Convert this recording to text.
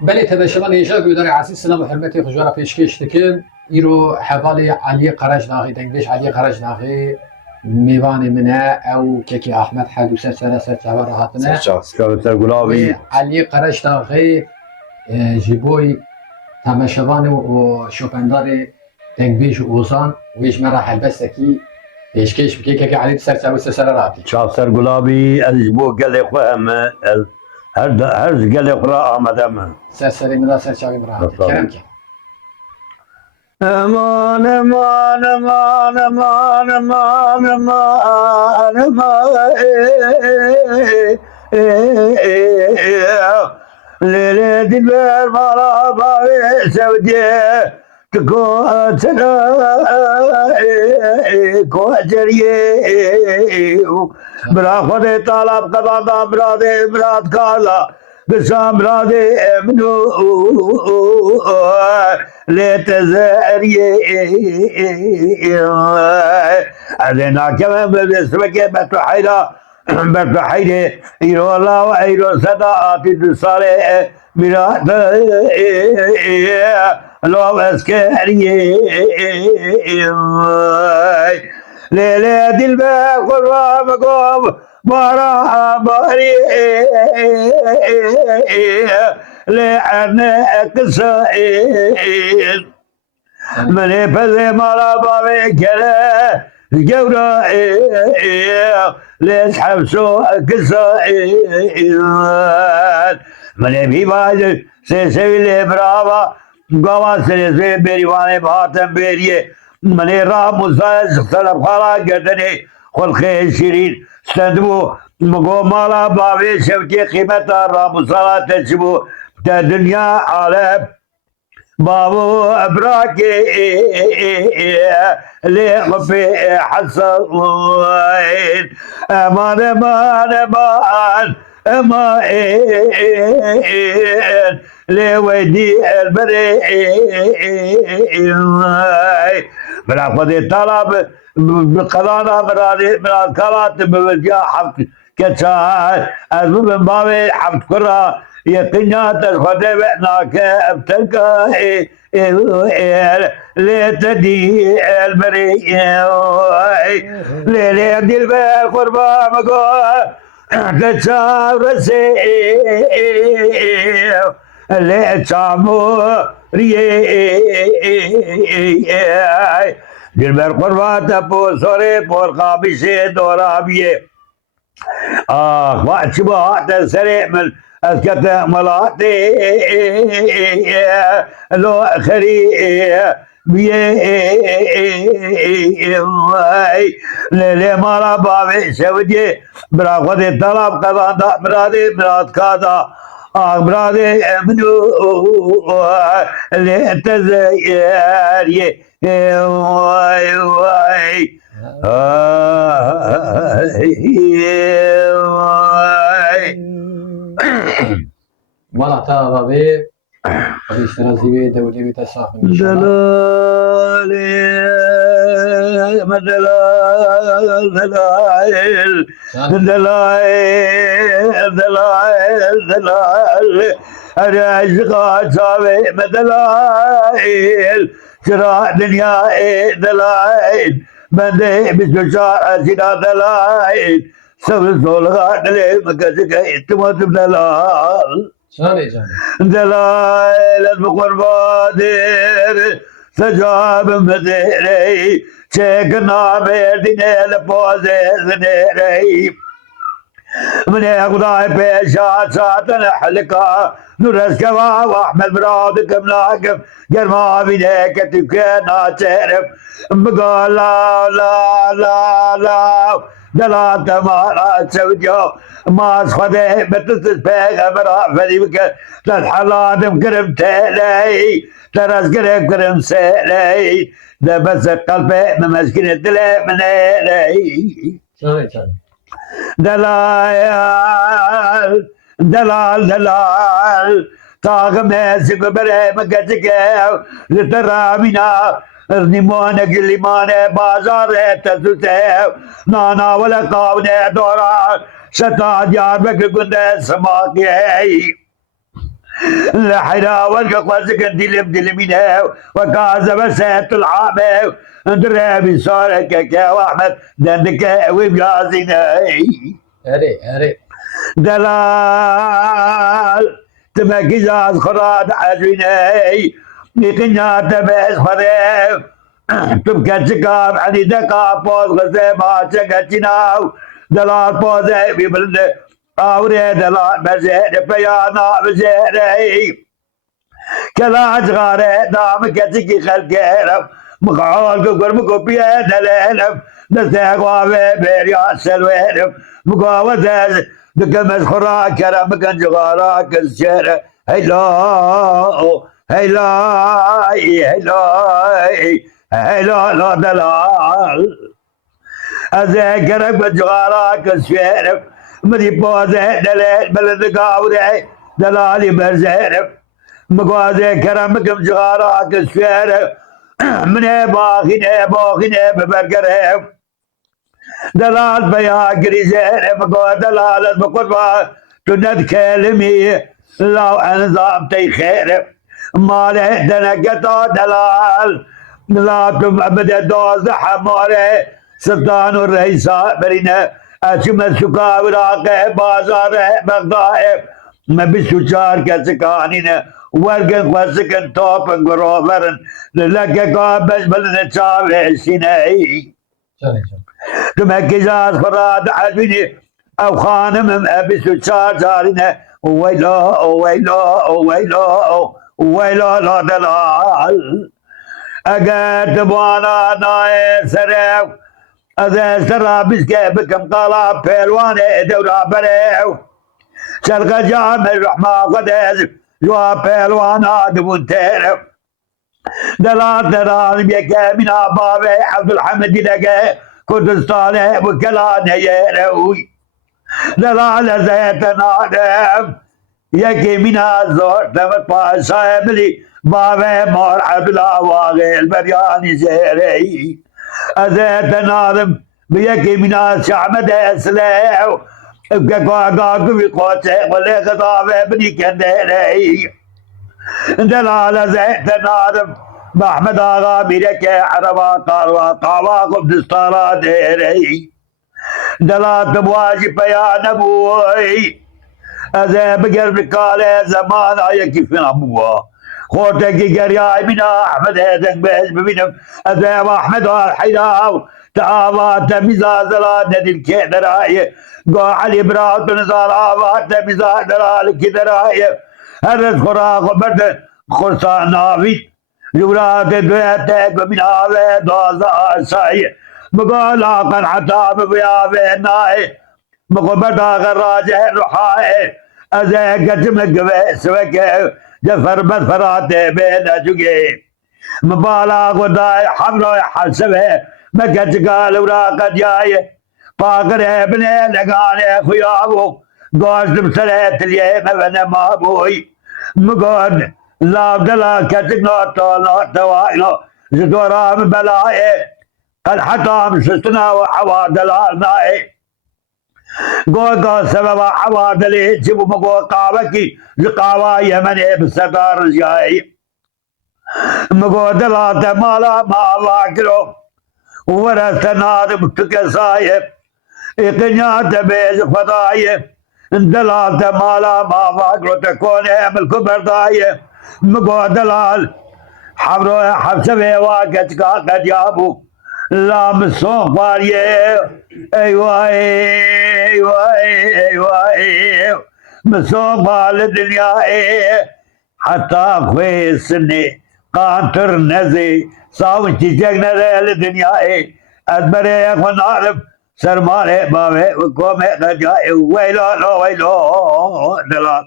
بله تبشمان ایجا گوداری عزیز سلام و حرمتی خجوره پیشکش دکم ایرو حوالی علی قرج ناغی دنگبیش علی قرج ناغی میوان منه او ککی احمد حدو سر چهار هاتنه سر گلابی علی قرج ناغی جیبوی تماشاوان و شوپندار دنگبیش و اوزان ویش مرا حلبستکی پیشکش بکی که علی سر راتی شاف سر گلابی الجبو قال خوهم هرز قال اقرا آمدم سر مرا سر چاوی مرا کرم که امان امان امان امان امان امان امان لیلی دلبر مالا باوی سودیه تکوچنا کوچریه برا خود طالب قضا براد کالا بسام براد منو لتزاريه أذنا كمان بالسبكة بتحيرا بتحيرة يرو الله ويرو صداقات الصالح مراد لو أسكاريه ليلة دلبا قربا مقوم بارا باري لعنة قصائد من فزي مرا بابي كلا الجورة ليش حبسوا قصائد من في باج سيسوي لي برافا قوى سيسوي بريواني باتم بريه من رام مصاص سلام خالا قدني خلقي شيرين استندمو مقو مالا باوي شوكي قيمتا رام مصاص تجبو تا دنيا عالم بابو ابراكي لخفي حسن امان امان امان امان لويدي البري بلا خذي طلب بالقضاء مراد كرات بوجه حفظ كتشار ازمن بابي حفظ كرة يقينا تلخذ بعناك ابتلك لتدي البري ليلي دي البال قربا مقول تشار رسي اللي تشامو ريه دلبر قربات پو سوره پور قابشه دورابیه وقت شبهات سريع من اسكت ملاتي لو اخري ليلي مالا بابي سودي برا خذي طلب قضاء براد كادا برادي منو اللي تزير واي واي وانا تا بابي اشترازي بي دولي بي تصاف ان شاء الله دلال دلال دلال دلال الرزق صابي مدلال شراء دنيا دلال بندي بسجار أسينا دلال سبز دولغا دلال مكسك اتمات دلال شاني جاني دلال المقربادر سجاب مديري شكنا مردين البوزي من خداي بيشات ساتن حلقة نورس كوا واحمد مراد كملاكم جرما بينك تكنا تعرف بقول لا لا لا لا دلا تمارا سوجو ما خده بتسس بيغمرا فريبك تلحلاتم كرم تالي ترس كرم سالي ده بس قلبي ممسكين الدلي من الي شاني جاني دلال دلال دلال طاق ماسك بري مكتك لترامينا نمونه قليمانه بازار تسوسه نانا ولا قاونه دورا شتا ديار بك كنت سماكي لحنا والقوازك دلم دلمينا وكاز بسات العامة درابي صارك يا واحمد دندك وبيازينا اري دلال تمكي جاز خراد عجيني نقنيا تبس خريف تبكى تكاب عني دكا بوز غزيما تكتناو دلال بوزي ببلد أوري دلال بزير بيانا بزيري كلا أجغاري دام كتكي خلقيرم مقعول كقر مقبيا دلالم نستيقوا بيريا سلويرم مقاوزة دكمز خرا كرم كنجغارا كالشير هيلا هيلا هيلا لا دلال أذكرك بجغارا كالشير مدي بوزة دلال بلد قاوري دلالي برزيرم مقوازي كرمكم جغارا كالشير من باخني ببرقريف دلال بيا قريزين مقوى دلال بقربا تند كلمي لو انظام تيخير مالي دنقطا دلال لا تبدا دوز حماري سلطان الرئيسة برينا اشم سكا وراقه بازار بغدائف ما بسوچار كسكانين ورقن وسكن توبن غروفرن لك قابش بلن تشاوي سيناي تمكيزات فراد عجبني او خانم ابي سوچار جارينه ويلا لا دلال اگر تبوانا ناي سرف اذا سرا بسكي بكم قالا پهلوانه دورا بريو شرق جامع الرحمة قدس جوا پهلوانا دبون تيرف دلال دلال بيكي من ابابي عبد الحمد لقى كردستان وكلان يروي دلال زيت نادم يكي من الزور تمت باشا ملي بابي مور عبد الله واغي البرياني زيري زيت نادم بيكي من الشعب اسلام قاقو بقوتي ولي خطابي بني كنديري دلال زيت نادم محمد آغا میرے عربا قاروا قاوا قبدستانا دے رہی دلات بواجی پیا نبوئی ازیب گرم کالے زمان آیا کفن ابوا خوٹے کی گریائی منا احمد ایدن بیج ببینم ازیب احمد والحیراو تعاوا تمیزا زلا ندل کے درائی گو علی برات نزال آوا تمیزا درال کی درائی حرد خراق و برد خرسان ناوید جورات دويتك من هذا دوزا ساي مقالا قن حتى بيا ناي مقبتا غراجه رحاي ازيك مقبي سوك جفر بثرات بين جوجي مبالا وداي حمرو حسبه مكت قال وراق جاي باقر ابن لقاني خيابو قوش بسرت اليم ابن مابوي مقود لا دلا كتنا طالا توائنا زدورا من بلائي قد حتى سستنا وحوا دلالناي قوة سبب حوا دلي جبو مقوة قاوكي زقاوا يمني بسكار جاي مقوة دلالة مالا ما واكرو ورثنا دمتك سايب إقنيا تبيز فضايب دلالة مالا ما واكرو تكون عمل كبر ضايب مقوى دلال حبرو حبسبه واقت قد يابو لا مسون فاريه ايوه مسون فال الدنيا حتى خوي سني قانتر نزي ساون چیجگنا رہل دنیا ادبرے اخوان عالم سرمارے باوے وقومے نجائے ویلو دلال